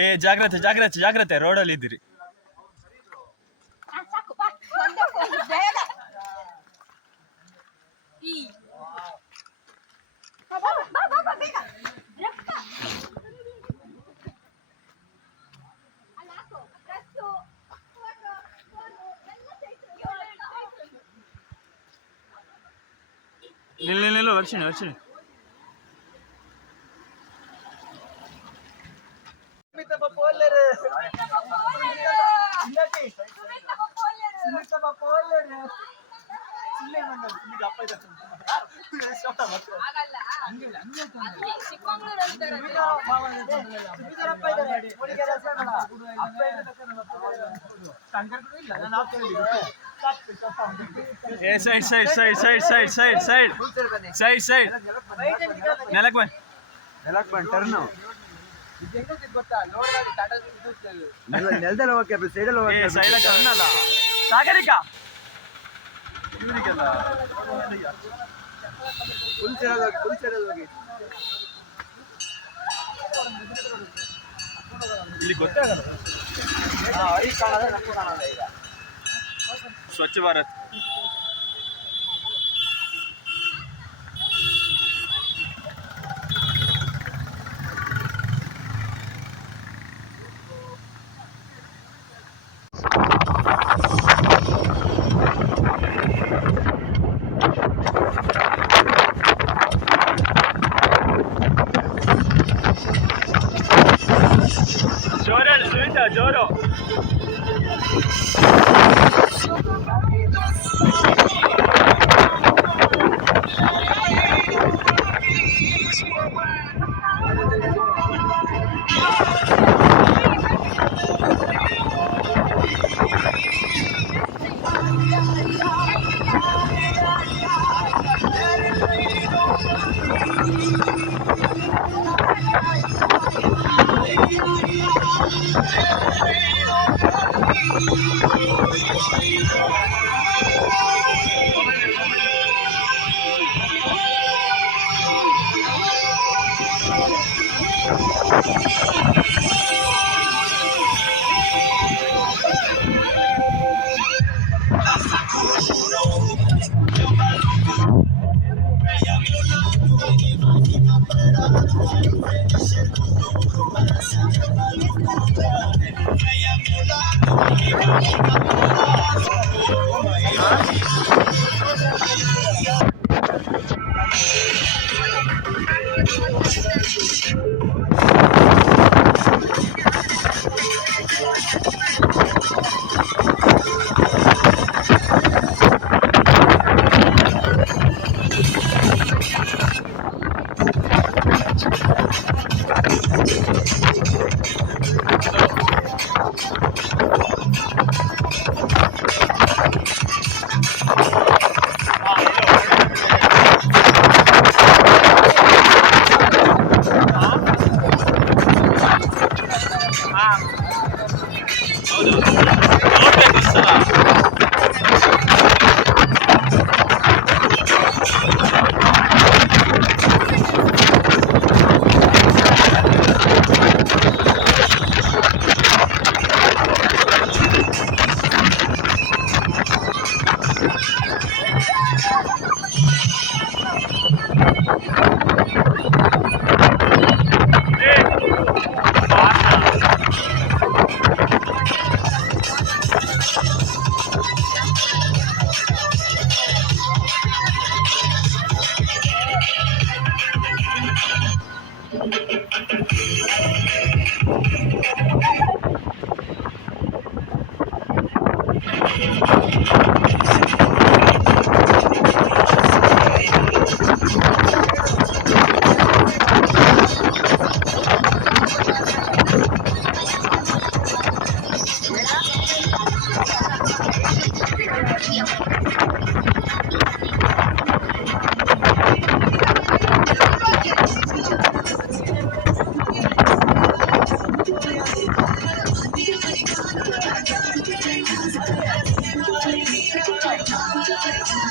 ಏ ಜಾಗ್ರತೆ ಜಾಗ್ರತೆ ಜಾಗ್ರತೆ, ರೋಡಲ್ಲಿ ಇದ್ದೀರಿ. ನಿಲ್ಲು Varshini Varshini. Side side side side side side side side side ನೆಲಕ್ಕೆ ಬನ್ನಿ ಟರ್ನ್. ನೆಲದಲ್ಲಿ ಹೋಗಕ್ಕೆ ಸೈಡಲ್ಲಿ ಹೋಗಕ್ಕೆ ಸೈಡ್ ಟರ್ನ್ ಅಲ್ಲ ಸಾಗರಿಕ ಇವರಿಗೆಲ್ಲ ಫುಲ್ ಸೈಡಲ್ಲಿ ಹೋಗಿ. ಇಲ್ಲಿ ಗೊತ್ತಾಗಲ್ಲ ಅವ್ರಿಗೆ ಕಾಣೋದೇ ನಮಗೂ ಕಾಣಲ್ಲ. ಈಗ ಸ್ವಚ್ಛ ಭಾರತ್ ಜೋರು.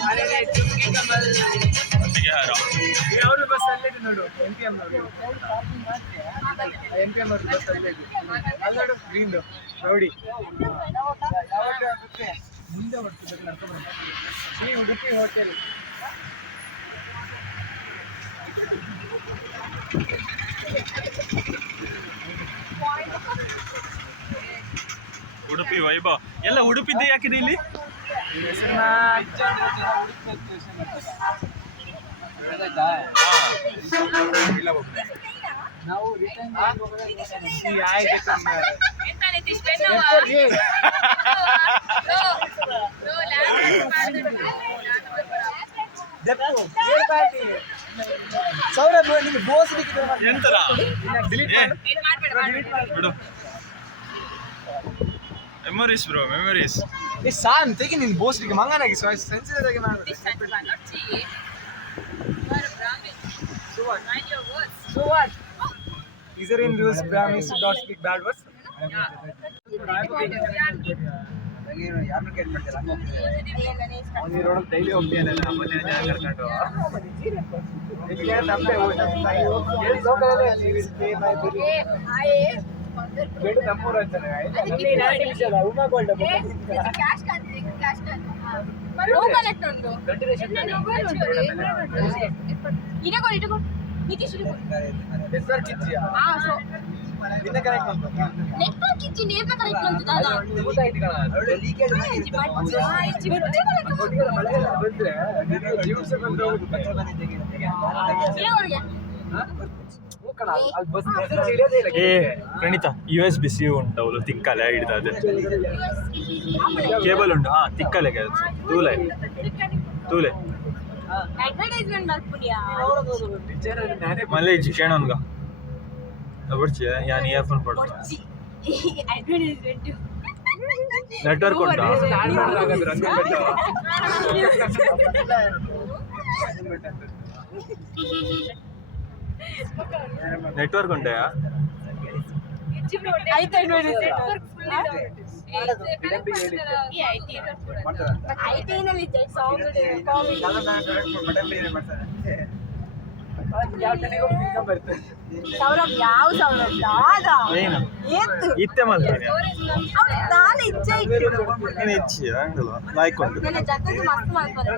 अरे चुटकी कमल ಗುಂಡಿಗೆ ಹಾರ. ಅವರು ಬಸ್ ಅಲ್ಲೇ ನೋಡು NPM ಅವರು NPM ಅವರು ಬಸ್ ಅಲ್ಲೇ ಅಲ್ಲೋಡು ಗ್ರೀನ್ ನೋಡಿ ಮುಂದೆ ಬರ್ತದೆ ನಡ್ಕೊಂಡು ಶ್ರೀ ಉಡುಪಿ ಹೋಟೆಲ್. ಉಡುಪಿ ವೈಭವ ಎಲ್ಲ ಉಡುಪಿದ್ದೇ ಯಾಕಿದೆ ಇಲ್ಲಿ? ನಾವು ಸೌರಭ್ ನಿಮಗೆ ಬೋಸ್ ಎಂತದ ಬಿಡು. Memories bro, memories. ಸಾನ್ ತೆಗಿ ನಿನ್ ಬೋಸ್ಟಿಗೆ ಮಂಗನಾಗಿ ಸೆನ್ಸಿಟಿವ್ ಆಗಿ ಮಾಡಿ. So what? Is there in rules Brahmins do not speak bad words? ಯಾರನ್ನು ಕೇಳಿ ಮಾಡ್ತೀರಾ? ಒಂದು ರೋಡ್ ಡೈಲಿ ಹೋಗ್ತಿಯಾನೆ ಮನೆ ಜಾಗ ಕರ್ಕೊಂಡು. ಈಗ ನಮ್ಮೇ ಏನು ಲೋಕಲಲ್ಲಿ ನೀವು ಸ್ಟೇ ಮಾಡಿ ಬೇಡ ನಮ್ಮೂರ ಅಂತಾನೆ ಅಲ್ಲಿ ನಾಟಿ ವಿಷಯ ಉಮಾ ಗೋಲ್ಡ್ ಕ್ಯಾಶ್ ಕನೆಕ್ಟ್ ಉಂಟು ಇಡಗೋ ಇಡಗೋ ನಿತೀಶ್ ಇಡಗೋ ನೆಟ್ವರ್ಕ್ ಇದ್ಯಾ ಸೊ ನಿನ್ನ ಕನೆಕ್ಟ್ ಅಂತ ನೆಟ್ವರ್ಕ್ ಇಚ್ಚಿ ನೇಪ ಕನೆಕ್ಟ್ ಅಂತ ದಾದಾ ಊಟ ಐತಿ ಕಣ ಲೀಕೇಜ್ ಬಂದ್ರೆ ಜೀವಸ ಬಂದು ಹೋಗುದು ಪತ್ರ ಬಂದಿದ್ದೆಗೆ ಏ ಪ್ರಣೀತಾ USB-C ಉಂಟು ಅವಳು ತಿಕ್ಕಲೆ ಹಿಡಿದದೆ ಕೇಬಲ್ ಉಂಟು. ಹಾ ತಿಕ್ಕಲೆ ಕೆಲಸ ತೂಲೆ ತೂಲೆ ಅಡ್ವರ್ಟೈಸ್ಮೆಂಟ್ ಮಾಡ್ಬಿಡಿಯಾ ಮళ్ళీ చికెన్గా వచ్చి యాన్ ఇయర్ ఫోన్ పడు అడ్వర్టైజ్మెంట్ నెట్వర్క్ ఉంటా నెట్వర్క్ ఉంటాయా? అయితే ಸೌರಭ್ ಯಾವ ಸೌರಭ್ ದಾದ ಏನು ಏತ್ತು ಇತ್ತೆ ಮಾಡ್ತೀನಿ ಅವ್ನು ತಾನೇ ಇಚ್ಛೆ ಇಟ್ಟು ನೀನು ಇಚ್ಚಿ ಹಂಗಲ್ಲ ಲೈಕ್ ಉಂಟು ನನ್ನ ಜೊತೆಗೆ ಮಸ್ತ್ ಮಾಡ್ತಾರೆ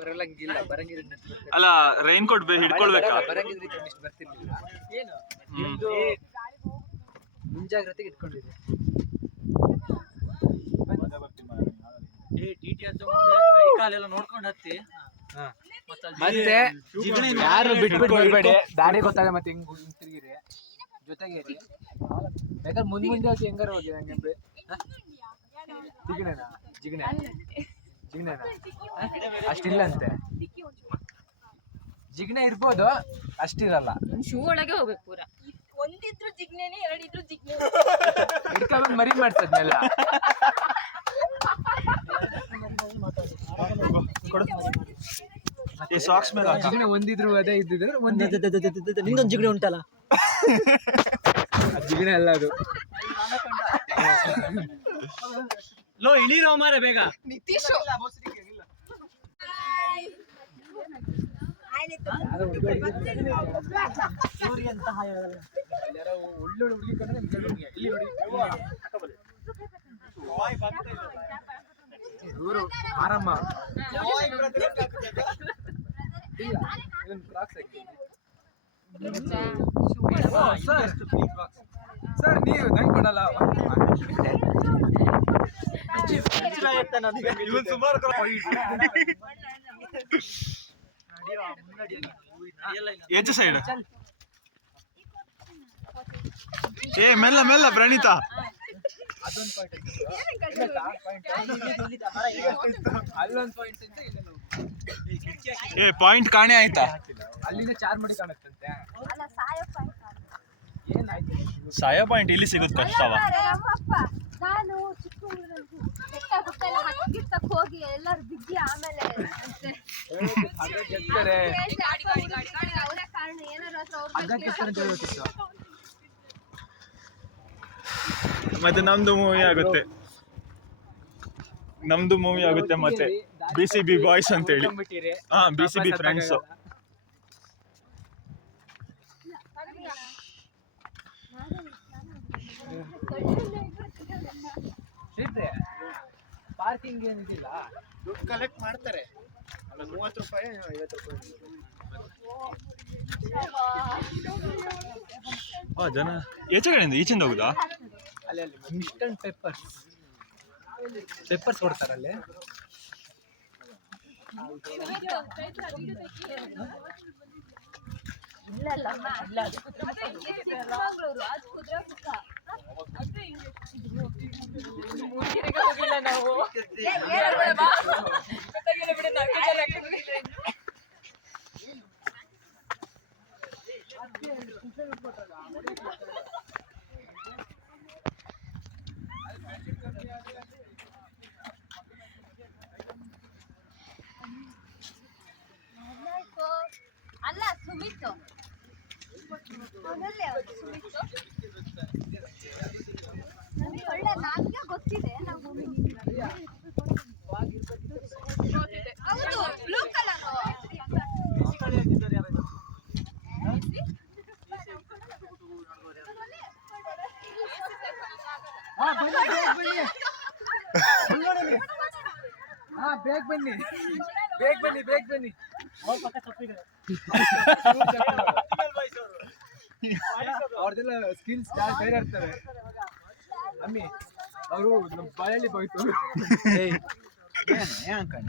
ಬರಲಂಗಿಲ್ಲ ಬರಂಗಿಲ್ಲ ಅಲ್ಲ ರೈನ್ ಕೋಟ್ ಹಿಡ್ಕೊಳ್ಬೇಕಾ? ಬರಂಗಿದ್ರೆ ಇಷ್ಟು ಬರ್ತಿರ್ಲಿಲ್ಲ. ಏನು ಮುಂಜಾಗ್ರತೆಗೆ ಇಟ್ಕೊಂಡಿದೆ. ಮತ್ತೆ ಯಾರು ಬಿಟ್ಬಿಟ್ಟು ಬರ್ಬೇಡಿ, ದಾರಿ ಗೊತ್ತಾಗ ಮತ್ತೆ ಹಿಂಗ್ ತಿರುಗಿರಿ ಜೊತೆಗೆ ಬೇಕಾದ್ರೆ ಮುಂದೆ ಹೋಗಿ ಹೆಂಗಾರ ಹೋಗಿ ನಂಗೆ ಜಿಗಣೆನಾ ಜಿಗಣೆನಾ ಅಷ್ಟಿಲ್ಲಂತೆ. ಜಿಗಣೆ ಇರ್ಬೋದು ಅಷ್ಟಿರಲ್ಲ. ಶೂ ಒಳಗೆ ಹೋಗ್ಬೇಕು ಪೂರ. ಒಂದಿದ್ರು ಜಿಗ್ನೇನೆ ಎರಡಿದ್ರು ಜಿಗ್ನೆ ಹಿಡ್ಕೊಂಡ್ ಮರಿ ಮಾಡ್ತದ್ನೆಲ್ಲ. ಈ ಸಾಕ್ಸ್ ಮೇಲೆ ಜಿಗಣೆ ಒಂದಿದ್ರು ಅದೇ ಇದ್ದಿದ್ರೆ ನಿಂದೊಂದು ಜಿಗಣೆ ಉಂಟಲ್ಲ ಜಿಗಣೆ ಅಲ್ಲ ಅದು. ಲೋ ಇಳಿರೋ ಮಾರೆ ಬೇಗ. ನಿತೀಶ್ ಒಳ್ಳೊಳ್ಳೆ ಹುಡುಗಿ ಕಂಡ್ರೆ ಇಲ್ಲಿ ಇವರು ಆರಮ್ಮ ಸರ್ ನೀವು ನಂಗೆ ಕೊಡಲ್ಲ. ಎಚ್ ಸೈಡ್ ಏ ಮೆಲ್ಲ ಮೆಲ್ಲ ಪ್ರಣೀತಾ. ಅಲ್ಲೊಂದು ಪಾಯಿಂಟ್ ಅಂತ ಏ ಪಾಯಿಂಟ್ ಕಾಣೆ ಆಯ್ತಾ? ಅಲ್ಲಿಂದ ಚಾರ್ ಮಾಡಿ ಕಾಣುತ್ತಂತೆ. ಏನಾಯ್ತು ಸಾಯೋ ಪಾಯಿಂಟ್ ಇಲ್ಲಿ ಸಿಗುತ್ತೆ ಕಷ್ಟವ. ನಾನು ಚಿಕ್ಕ ಬೆಟ್ಟ ಗುಟ್ಟ ಎಲ್ಲ ಹತ್ತಿರ್ತಕ್ ಹೋಗಿ ಎಲ್ಲರೂ ಬಿದ್ದಿ ಆಮೇಲೆ ಅವರ ಕಾರಣ ಏನಾರು ಮತ್ತೆ ನಮ್ದು ಮೂವಿ ಆಗುತ್ತೆ. ನಮ್ದು ಮೂವಿ ಆಗುತ್ತೆ ಮತ್ತೆ BCB ಬಾಯ್ಸ್ ಅಂತ ಹೇಳಿ. ಬಿಟ್ಟಿರಿ ಹಾ BCB ಫ್ರೆಂಡ್ಸ್. ಪಾರ್ಕಿಂಗ್ ಏನಿಲ್ಲ, ದುಡ್ಡು ಕಲೆಕ್ಟ್ ಮಾಡ್ತಾರೆ. ಅಲ್ಲ 30 ರೂಪಾಯಿ 50 ರೂಪಾಯಿ. ಜನ ಈಚೆ ಕಡೆಯಿಂದ ಈಚಿಂದ ಹೋಗುದಾ? ಅಲ್ಲಿ ಇನ್ಸ್ಟಂಟ್ ಪೆಪ್ಪರ್ಸ್ ಕೊಡ್ತಾರಲ್ಲಿ. ಅಲ್ಲ ಸುಮಿತ್ ನನಗೆ ಒಳ್ಳೆ ನನಗೆ ಗೊತ್ತಿದೆ. ನಾವು ಹೌದು ಬ್ಲೂ ಕಲರ್ ಬೇಗ ಬನ್ನಿ. ಅವ್ರದೆಲ್ಲ ಸ್ಕಿಲ್ಸ್ ಬೇರೆ ಇರ್ತವೆ. ಅಮ್ಮಿ ಅವರು ನಮ್ಮ ಬಾಯಲ್ಲಿ ಹೋಯ್ತು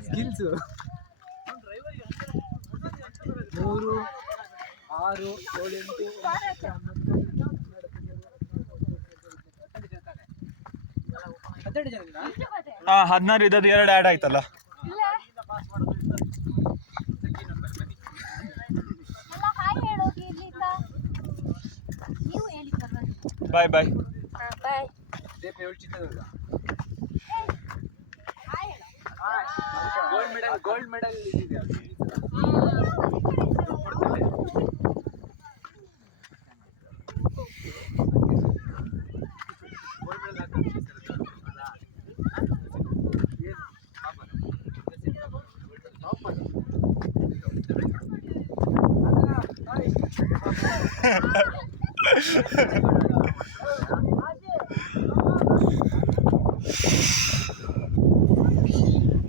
ಸ್ಕಿಲ್ಸ್ 3 6 7 8 16 ಇದ್ದದ್ದು 2 ಆ್ಯಡ್ ಆಯ್ತಲ್ಲ. ಎಲ್ಲ ಹಾಯ್ ಹೇಳೋಗಿ ಇಲ್ಲಿಂದ ನೀವು ಹೇಳಿ ಪರವಾಗಿಲ್ಲ. ಬಾಯ್ ಬಾಯ್. ಬಾಯ್. ಚಿತ್ರದುರ್ಗ ಹಾಯ್ ಹೇಳು. ಗೋಲ್ಡ್ ಮೆಡಲ್ ಇದೆ.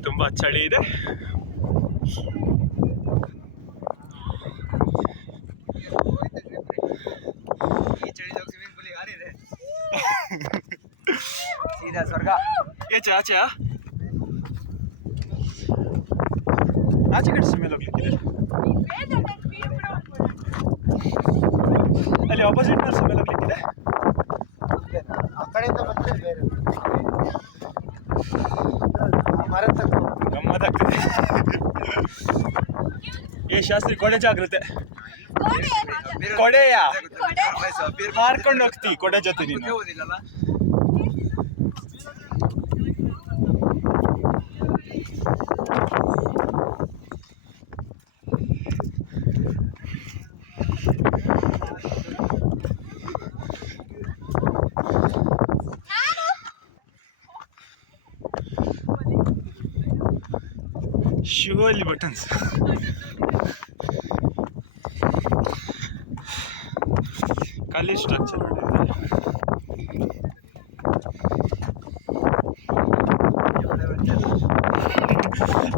ತುಂಬಾ ಚಳಿ ಇದೆ. ಈ ಚಳಿದಾಗ ಸ್ವಿಮ್ಮಿಂಗ್ ಪೂಲ್ ಯಾರಿದೆ? ಸೀದಾ ಸ್ವರ್ಗ. ಆಚೆ ಆಚೆ ಆಚೆ ಕಡೆ ಸ್ಮೆಲ್ ಹೋಗ್ಲಿಕ್ಕಿದೆ. ಅಲ್ಲಿ ಆಪೋಸಿಟ್ ಸ್ಮೆಲ್ ಹೋಗ್ಲಿಕ್ಕಿದೆ. ಆ ಕಡೆಯಿಂದ ಬಂದ್ರೆ ಬೇರೆ ಮರ ಗಮ್ಮತ್ತಾಗ್ತದೆ. ಶಾಸ್ತ್ರಿ ಕೊಡೆ ಜಾಗ್ರತೆ. ಕೊಡೆಯ ಮಾರ್ಕೊಂಡು ಹೋಗ್ತಿ ಕೊಡೆ ಜೊತೆ ನೀನು. ಶೂ ಅಲ್ಲಿ ಬಟನ್ಸ್. ಖಾಲಿ ಸ್ಟ್ರಕ್ಚರ್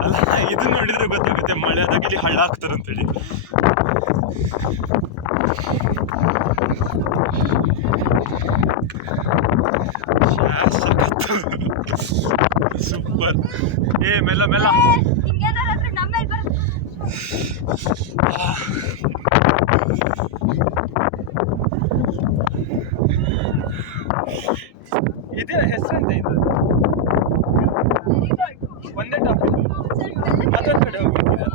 ಅಲ್ಲ, ಇದು ನೋಡಿದ್ರೆ ಗೊತ್ತಾಗುತ್ತೆ ಮಳೆ ಆದಾಗ ಇಲ್ಲಿ ಹಳ್ಳ ಹಾಕ್ತಾರಂತೇಳಿ. ಸೂಪರ್. ಮೆಲ್ಲ ಮೆಲ್ಲ. ಇದೇ ಹೆಸರು ಎಂತ ಇದು? ಒಂದೇ ಟಾಪಿಕ್ ಮತ್ತೊಂದು ಕಡೆ ಹೋಗ್ಬೇಕಿರಲ್ಲ.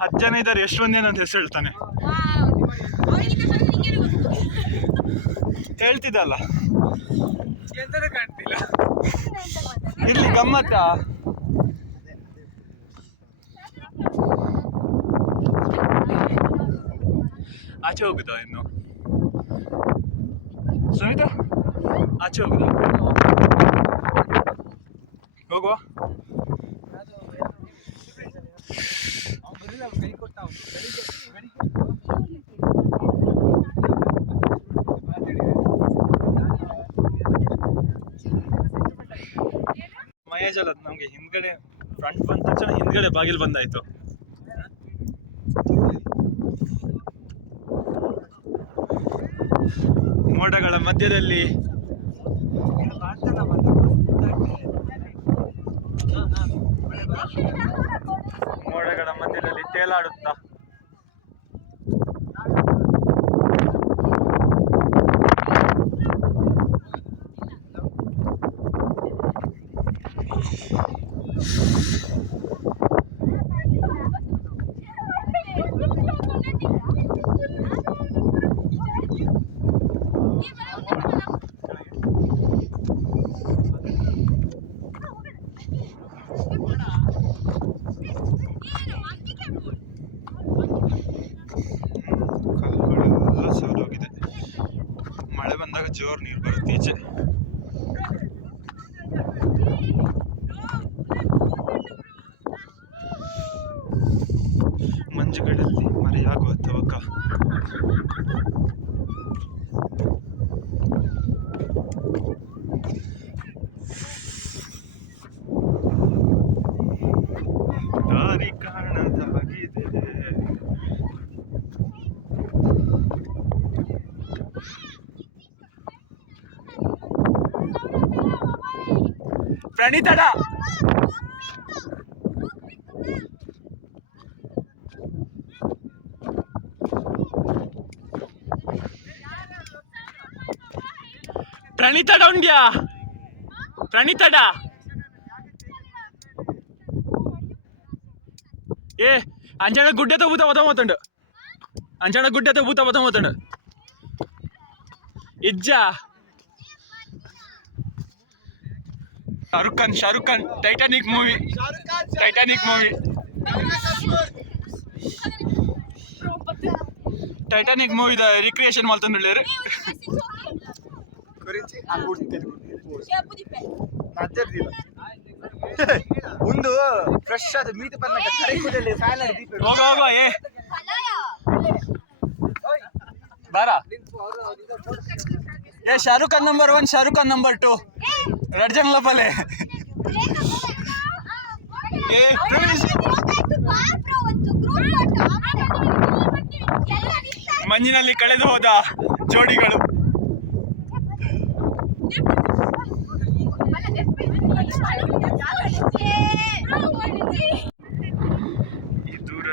ಹತ್ತು ಜನ ಇದ್ದಾರೆ, ಯಶವಂತೇನ ಅಂತ ಹೆಸರು ಹೇಳ್ತಾನೆ. ಹೇಳ್ತಿದ್ದಲ್ಲ, ಎಂತನೂ ಕಾಣ್ತಿಲ್ಲ. ಇಲ್ಲಿ ಗಮ್ಮತ್ತಾ? ಆಚೆ ಹೋಗುದಾ ಇನ್ನು ಸುನೀತಾ ಆಚೆ ಹೋಗುದಾ ಹೋಗುವ ಮಹೇಶ್ ಅಲ್ಲ ನಮ್ಗೆ ಹಿಂದ್ಗಡೆ ಫ್ರಂಟ್ ಬಂದ ತಕ್ಷಣ ಹಿಂದ್ಗಡೆ ಬಾಗಿಲು ಬಂದಾಯ್ತು. ಮೋಡಗಳ ಮಧ್ಯದಲ್ಲಿ ತೇಲಾಡುತ್ತಾ ಕಲ್ಲುಗಳೆಲ್ಲ ಸೋಲೋಗಿದೆ. ಮಳೆ ಬಂದಾಗ ಜೋರು ನೀರು ಬರುತ್ತೆ ಈಚೆ. ಮಂಜುಗಳಲ್ಲಿ ಮರೆಯಾಗುವ ತವಕ. ದಾರಿ ಕಾಣದಾಗಿದೆ. ಪ್ರಣೀತಡ ಪ್ರಣೀತಡ ಉಂಡ್ಯಾ ಪ್ರಣೀತಡ ಏ ಅಂಜನ ಗುಡ್ಡೆతో భూత వదమవుతుండు అంజన గుడ్డతో భూత వదమవుతుండు ఇజ్జా Shahrukh Khan Titanic movie Titanic ಮೂವಿದ ರಿಕ್ರಿಯೇಷನ್ ಮಾಡ್ತಂದು ಒಂದು ಫ್ರೆಶ್ ಆದ ಮೀತು ಬಂದಾಗ ಕರೆಕ್ಟಲ್ಲಿ ಫ್ಯಾನ್ ಹೋಗ ಏ ಬಾರ ಏ Shahrukh Khan number 1 Shahrukh Khan number 2 red jungle ಪಲೆ ಏ ಮಂಜಿನಲ್ಲಿ ಕಳೆದು ಹೋದ ಜೋಡಿಗಳು. ಈ ದೂರ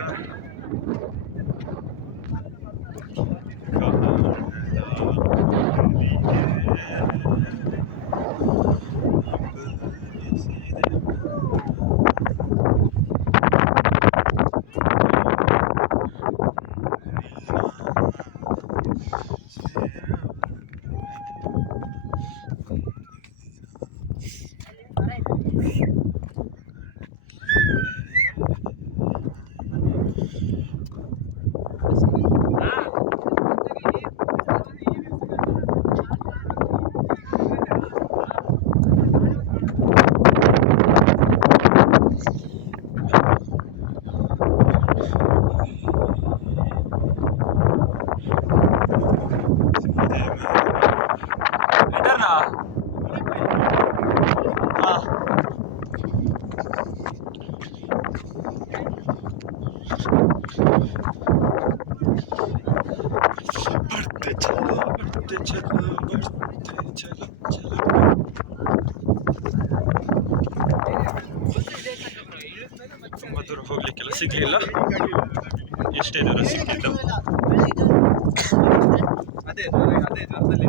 ತುಂಬ ದೂರ ಹೋಗ್ಲಿಕ್ಕೆಲ್ಲ ಸಿಗ್ಲಿಲ್ಲ, ಎಷ್ಟೇ ದೂರ ಸಿಕ್ಕಿದ್ದು. ಅದೇ ದೂರದಲ್ಲಿ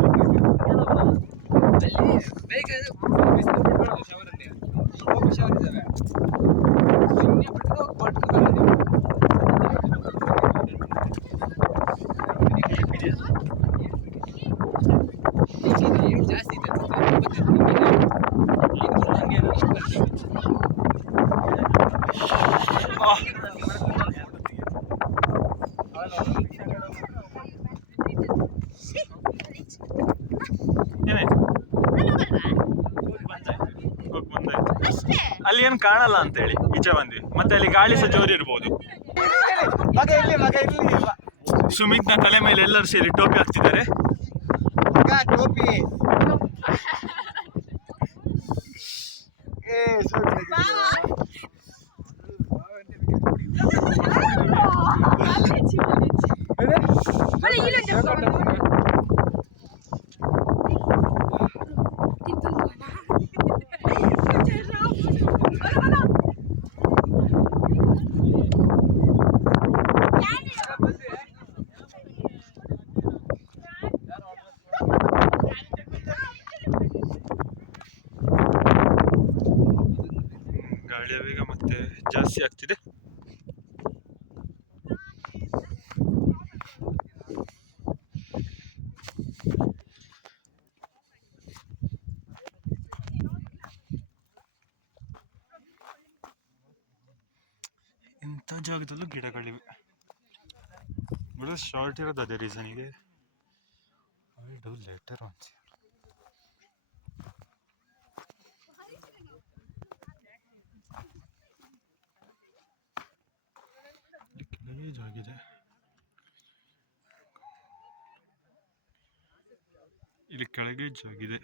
ಜಾಸ್ತಿ ಅಲ್ಲಿ ಏನು ಕಾಣಲ್ಲ ಅಂತೇಳಿ ಈಚೆ ಬಂದ್ವಿ. ಮತ್ತೆ ಅಲ್ಲಿ ಗಾಳಿ ಸಹ ಜೋರು ಇರ್ಬೋದು. ಮಗ ಇಲ್ಲಿ ಸುಮಿತ್ನ ತಲೆ ಮೇಲೆ ಎಲ್ಲರೂ ಸೇರಿ ಟೋಪಿ ಹಾಕ್ತಿದ್ದಾರೆ. ಮಗ ಟೋಪಿ ಗಾಳಿಯ ವೇಗ ಮತ್ತೆ ಜಾಸ್ತಿ ಆಗ್ತಿದೆ. ಇಂಥ ಜಾಗದಲ್ಲೂ ಗಿಡಗಳಿವೆ. ಶಾರ್ಟ್ ಇರೋದು ಅದೇ ರೀಸನಿಗೆ. I do later on. ಕೆಳಗೆ ಜಾಗಿದೆ. ಇಲ್ಲಿ ಕೆಳಗೆ ಜಾಗಿದೆ.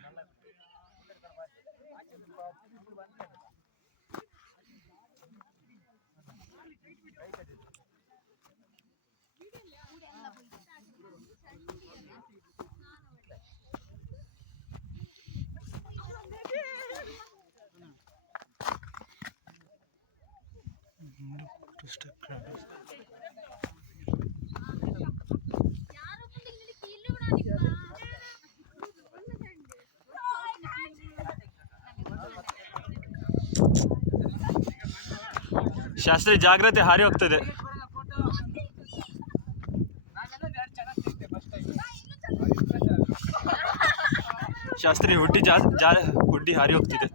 ಶಾಸ್ತ್ರಿ ಜಾಗ್ರತೆ, ಹಾರಿ ಹೋಗ್ತದೆ. ಶಾಸ್ತ್ರಿ ಹುಡ್ಡಿ ಹಾರಿ ಹೋಗ್ತಿದೆ.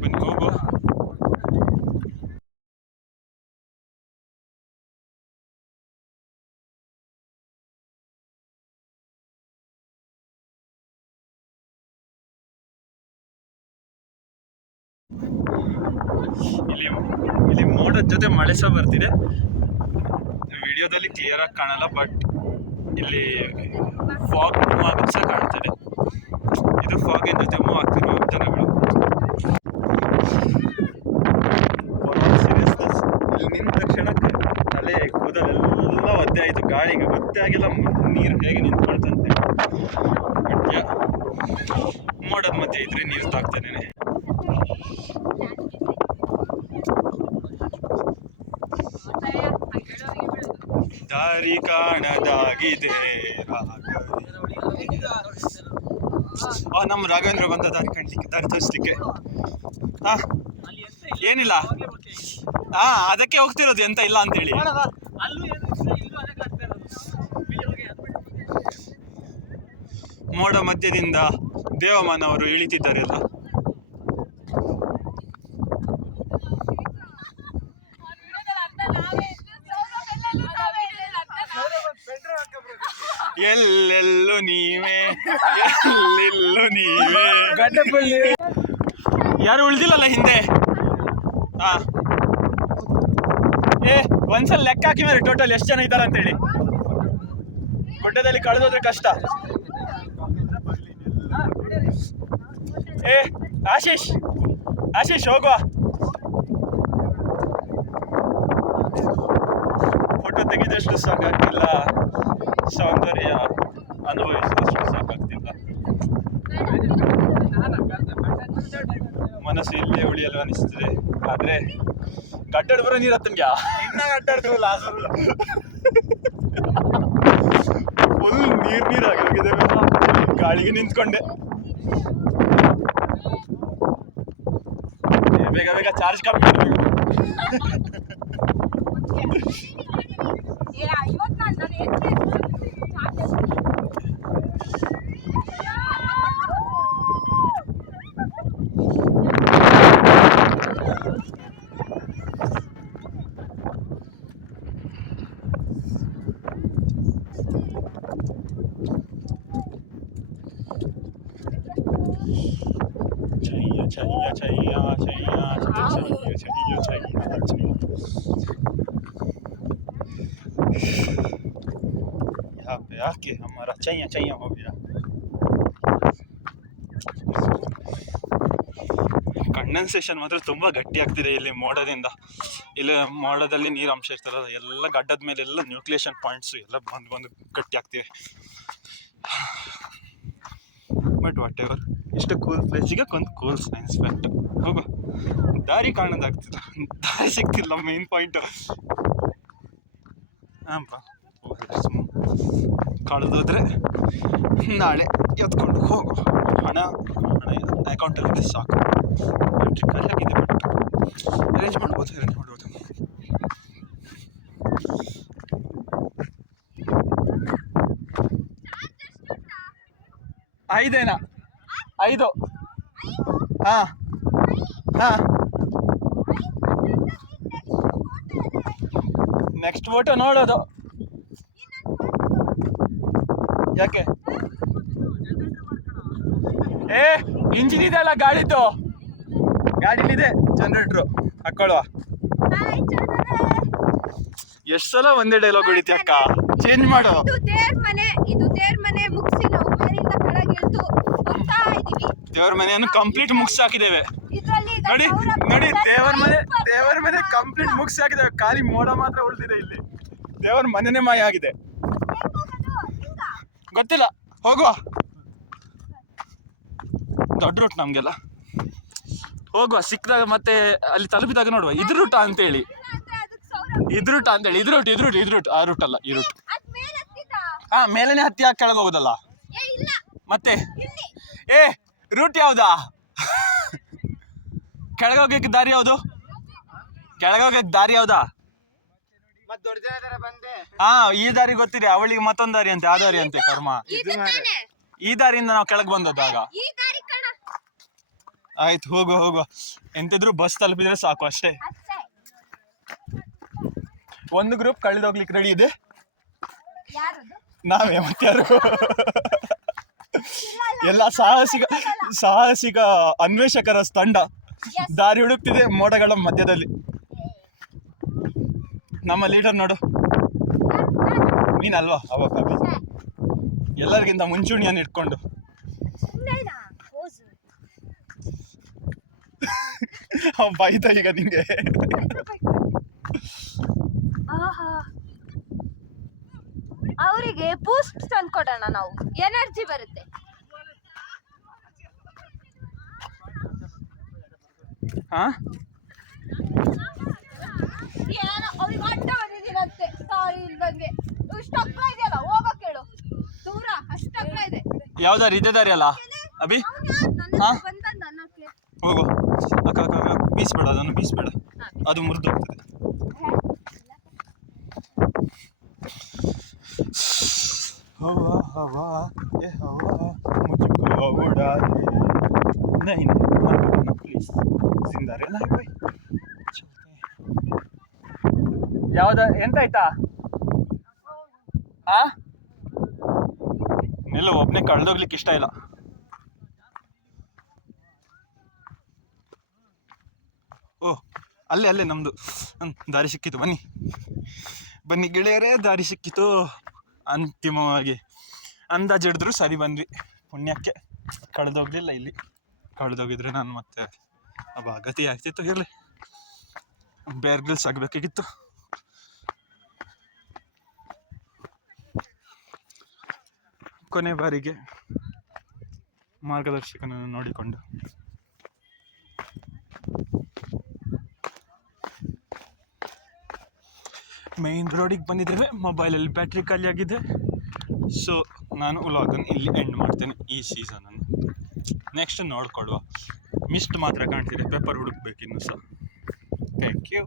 ಬನ್ನಿ ಹೋಗು. ಇಲ್ಲಿ ಮೋಡದ ಜೊತೆ ಮಳೆ ಸಹ ಬರ್ತಿದೆ. ವಿಡಿಯೋದಲ್ಲಿ ಕ್ಲಿಯರ್ ಆಗಿ ಕಾಣಲ್ಲ, ಬಟ್ ಇಲ್ಲಿ ಫಾಗ್ ಮೂವ್ ಆಗೋದು ಸಹ ಕಾಣ್ತದೆ. ಇದು ಫಾಗಿನ ಜೊತೆ ಮೂವ್ ಆಗ್ತಿರುವ ಜನಗಳು. ಸೀರಿಯಸ್ನೆಸ್, ಇಲ್ಲಿ ನಿಂತ ತಕ್ಷಣಕ್ಕೆ ತಲೆ ಕೂದಲೆಲ್ಲ ಒದ್ದೆ ಆಯಿತು. ಗಾಳಿಗೆ ಗೊತ್ತೇ ಆಗಿಲ್ಲ ನೀರು ಹೇಗೆ ನಿಂತ್ಕೊಳ್ತಂತೆ. ಮೋಡದ ಮಧ್ಯೆ ಇದ್ರೆ ನೀರು ತಾಗ್ತಾನೆ. ದಾರಿ ಕಾಣದಾಗಿದೆ. ನಮ್ಮ ರಾಘವೇಂದ್ರ ಬಂದ ದಾರಿ ಕಾಣ್ಲಿಕ್ಕೆ, ದಾರಿ ತೋರಿಸ್ಲಿಕ್ಕೆ. ಏನಿಲ್ಲ, ಅದಕ್ಕೆ ಹೋಗ್ತಿರೋದು, ಎಂತ ಇಲ್ಲ ಅಂತೇಳಿ. ಮೋಡ ಮಧ್ಯದಿಂದ ದೇವಮಾನವರು ಇಳಿತಿದ್ದಾರೆ ಎಲ್ಲ. ಎಲ್ಲೆಲ್ಲೂ ನೀವೇ, ಎಲ್ಲೆಲ್ಲೂ ನೀವೇ. ಯಾರು ಉಳ್ದಿಲ್ಲಲ್ಲ ಹಿಂದೆ. ಒಂದ್ಸಲ ಲೆಕ್ಕ ಹಾಕಿ ಮೇಲೆ ಟೋಟಲ್ ಎಷ್ಟು ಜನ ಇದ್ದಾರೆ ಅಂತೇಳಿ. ಗುಡ್ಡದಲ್ಲಿ ಕಳೆದೋದ್ರೆ ಕಷ್ಟ. ಆಶೀಶ್ ಹೋಗುವ. ಫೋಟೋ ತೆಗೆದಷ್ಟು ಸಾಕಾಗ್ತಿಲ್ಲ, ಸೌಂದರ್ಯ ಅನುಭವಿಸಿದಷ್ಟು ಸಾಕಾಗ್ತಿಲ್ಲ. ಮನಸ್ಸು ಇಲ್ಲೇ ಉಳಿಯಲು ಅನಿಸ್ತದೆ. ಆದ್ರೆ ಕಟ್ಟಡ ಬರೋ ನೀರು ಹತ್ತಂಗ್ಯಾ ಫುಲ್ ನೀರಾಗಿ ಹೋಗಿದೆ. ಗಾಳಿಗೆ ನಿಂತ್ಕೊಂಡೆ. ಬೇಗ ಬೇಗ ಚಾರ್ಜ್ ಕಮ್ಮಿ ಮಾಡಬೇಕು. छैया छैया छैया छैया छैया छैया छैया। यहाँ पे आके हमारा छैया छैया हो गया। ಕಂಡೆನ್ಸೇಷನ್ ಮಾತ್ರ ತುಂಬ ಗಟ್ಟಿ ಆಗ್ತಿದೆ ಇಲ್ಲಿ ಮೋಡದಿಂದ. ಇಲ್ಲಿ ಮೋಡದಲ್ಲಿ ನೀರು ಅಂಶ ಇರ್ತಲ್ಲ, ಎಲ್ಲ ಗಡ್ಡದ ಮೇಲೆ ಎಲ್ಲ ನ್ಯೂಕ್ಲಿಯೇಷನ್ ಪಾಯಿಂಟ್ಸು ಎಲ್ಲ ಬಂದು ಗಟ್ಟಿ ಆಗ್ತಿವೆ. ಬಟ್ ವಾಟ್ ಎವರ್, ಇಷ್ಟು ಕೂಲ್ ಪ್ಲೇಸಿಗೆ ಒಂದು ಕೂಲ್ ಸೈನ್ಸ್ ಫ್ಯಾಕ್ಟ್. ಹೋಗು, ದಾರಿ ಕಾಣೋದಾಗ್ತಿಲ್ಲ, ದಾರಿ ಸಿಗ್ತಿಲ್ಲ, ಮೇನ್ ಪಾಯಿಂಟು. ಹಾಂಪ್ಪ, ಕಳೆದೋದ್ರೆ ನಾಳೆ ಎತ್ಕೊಂಡು ಹೋಗು. ಹಣ ಅಕೌಂಟಲ್ಲಿದೆ ಸಾಕು. ಖಾಲಿಯಾಗಿದೆ, ಬಟ್ ಅರೇಂಜ್ ಮಾಡ್ಬೋದು. 5 5. ಹಾಂ ಹಾಂ, ನೆಕ್ಸ್ಟ್ ಫೋಟೋ ನೋಡೋದು. ಯಾಕೆ? ಇಂಜಿನ್ ಇದೆ ಅಲ್ಲ ಗಾಡಿದು, ಗಾಡಿಲಿದೆ ಜನರೇಟ್ರು, ಹಾಕೊಳ್ಳುವ. ಎಷ್ಟು ಸಲ ಒಂದೇ ಡೈಲಾಗ್ ಹೊಡಿತಿ ಅಕ್ಕ, ಚೇಂಜ್ ಮಾಡು. ಇದು ದೇವ್ರ ಮನೆ ಮುಗಿಸಿ ನಾವು ಮೇಲಿಂದ ಕೆಳಗೆ ಇಳಿದು ಹೋಗ್ತಾ ಇದೀವಿ. ದೇವ್ರ ಮನೆಯನ್ನು ಕಂಪ್ಲೀಟ್ ಮುಗಿಸಿ ಹಾಕಿದ್ದೇವೆ. ನೋಡಿ ನೋಡಿ, ದೇವರ ಮನೆ ಕಂಪ್ಲೀಟ್ ಮುಗಿಸಿ ಹಾಕಿದ್ದೇವೆ. ಖಾಲಿ ಮೋಡ ಮಾತ್ರ ಉಳಿದಿದೆ. ಇಲ್ಲಿ ದೇವರ ಮನೆನೇ ಮಾಯ ಆಗಿದೆ. ಗೊತ್ತಿಲ್ಲ, ಹೋಗುವ. ದೊಡ್ಡ ರೂಟ್ ನಮ್ಗೆಲ್ಲ. ಹೋಗುವ, ಸಿಕ್ಕಿದಾಗ ಮತ್ತೆ ಅಲ್ಲಿ ತಲುಪಿದಾಗ ನೋಡುವ. ಇದ್ರ ರೂಟ ಅಂತೇಳಿ, ಇದ್ರ ರೂಟ ಅಂತೇಳಿ. ಇದ್ರ ರೂಟ್ ಆ ರೂಟ್ ಅಲ್ಲ, ಈ ರೂಟ್. ಹಾ, ಮೇಲೇನೆ ಹತ್ತಿ ಹಾಕಿ ಕೆಳಗೆ ಹೋಗೋದಲ್ಲ ಮತ್ತೆ. ರೂಟ್ ಯಾವ್ದಾ? ಕೆಳಗೆ ಹೋಗಕ್ಕೆ ದಾರಿ ಯಾವ್ದು? ಕೆಳಗೆ ಹೋಗಕ್ಕೆ ದಾರಿ ಯಾವ್ದಾ? ಹಾ, ಈ ದಾರಿ ಗೊತ್ತಿದೆ. ಅವಳಿಗೆ ಮತ್ತೊಂದು ದಾರಿ ಅಂತೆ, ಆ ದಾರಿ ಅಂತೆ. ಕರ್ಮ, ಈ ದಾರಿಯಿಂದ ನಾವು ಕೆಳಗೆ ಬಂದದ್ದಾಗ. ಆಯ್ತು, ಹೋಗುವ. ಎಂತಿದ್ರು ಬಸ್ ತಲುಪಿದ್ರೆ ಸಾಕು, ಅಷ್ಟೇ. ಒಂದು ಗ್ರೂಪ್ ಕಳೆದೋಗ್ಲಿಕ್ಕೆ ರೆಡಿ ಇದೆ. ನಾವೇ ಮತ್ತಾರು? ಎಲ್ಲ ಸಾಹಸಿಕ ಅನ್ವೇಷಕರ ತಂಡ ದಾರಿ ಹುಡುಕ್ತಿದೆ ಮೋಡಗಳ ಮಧ್ಯದಲ್ಲಿ. ನಮ್ಮ ಲೀಡರ್ ನೋಡು, ನೀನಲ್ವಾ ಅವಾಗ ಎಲ್ಲರಿಗಿಂತ ಮುಂಚೂಣಿಯನ್ನು ಇಟ್ಕೊಂಡು. ಬೈತ ಈಗ ನಿಂಗೆ. ಅವರಿಗೆ ಬೂಸ್ಟ್ ತಂದ್ಕೊಡೋಣ, ನಾವು ಎನರ್ಜಿ ಬರುತ್ತೆ. ಏನೋ ಅವ್ರಿಗೆ ಅಡ್ಡ ಬಂದಿದ್ದೀರಂತೆ, ಸಾರಿ ಇಲ್ದಂಗೆ. ಇಷ್ಟು ಅಗ್ಲ ಇದೆಯಲ್ಲ, ಹೋಗಕ್ಕೆ ಹೇಳು. ದೂರ ಅಷ್ಟು ಅಗ್ಲ ಇದೆ. ಯಾವ್ದಾರು ಇದೆ ದಾರಿ ಅಲ್ಲ ಅಭಿ? ಹೋಗು ಅಕ್ಕ, ಬೀಸ್ಬೇಡ, ಅದನ್ನು ಬೀಸ್ಬೇಡ, ಅದು ಮುರಿದು ಹೋಗ್ತದೆ. हवा हवा ये हवा मुझको उड़ा दे. नहीं मत बोलना प्लीज, जिंदा रहना है भाई. ಯಾವ್ದ ಎಂತಾಯ್ತಾ? ನಿಲ್ಲ, ಒಬ್ಬನೇ ಕಳೆದೋಗ್ಲಿಕ್ಕೆ ಇಷ್ಟ ಇಲ್ಲ. ಓಹ್, ಅಲ್ಲೇ ನಮ್ದು ದಾರಿ ಸಿಕ್ಕಿತು. ಬನ್ನಿ ಗೆಳೆಯರೇ, ದಾರಿ ಸಿಕ್ಕಿತು. ಅಂತಿಮವಾಗಿ ಅಂದಾಜಿಡಿದ್ರು ಸರಿ ಬಂದ್ವಿ. ಪುಣ್ಯಕ್ಕೆ ಕಳೆದೋಗ್ಲಿಲ್ಲ. ಇಲ್ಲಿ ಕಳೆದೋಗಿದ್ರೆ ನಾನು ಮತ್ತೆ ಅಗತಿ ಆಗ್ತಿತ್ತು. ಇರಲಿ, ಬೇರ್ ಗ್ರಿಲ್ಸ್ ಆಗಬೇಕಾಗಿತ್ತು. ಕೊನೆ ಬಾರಿಗೆ ಮಾರ್ಗದರ್ಶಕನನ್ನು ನೋಡಿಕೊಂಡು ಮೇನ್ ರೋಡಿಗೆ ಬಂದಿದ್ದೇವೆ. ಮೊಬೈಲಲ್ಲಿ ಬ್ಯಾಟ್ರಿ ಖಾಲಿಯಾಗಿದೆ. ಸೊ ನಾನು ವ್ಲಾಗನ್ನು ಇಲ್ಲಿ ಎಂಡ್ ಮಾಡ್ತೇನೆ, ಈ ಸೀಸನನ್ನು. ನೆಕ್ಸ್ಟ್ ನೋಡ್ಕೊಡುವ. ಮಿಸ್ಟ್ ಮಾತ್ರ ಕಾಣ್ತಿದೆ, ಪೆಪ್ಪರ್ ಹುಡುಕ್ಬೇಕಿನ್ನು ಸಹ. Thank you.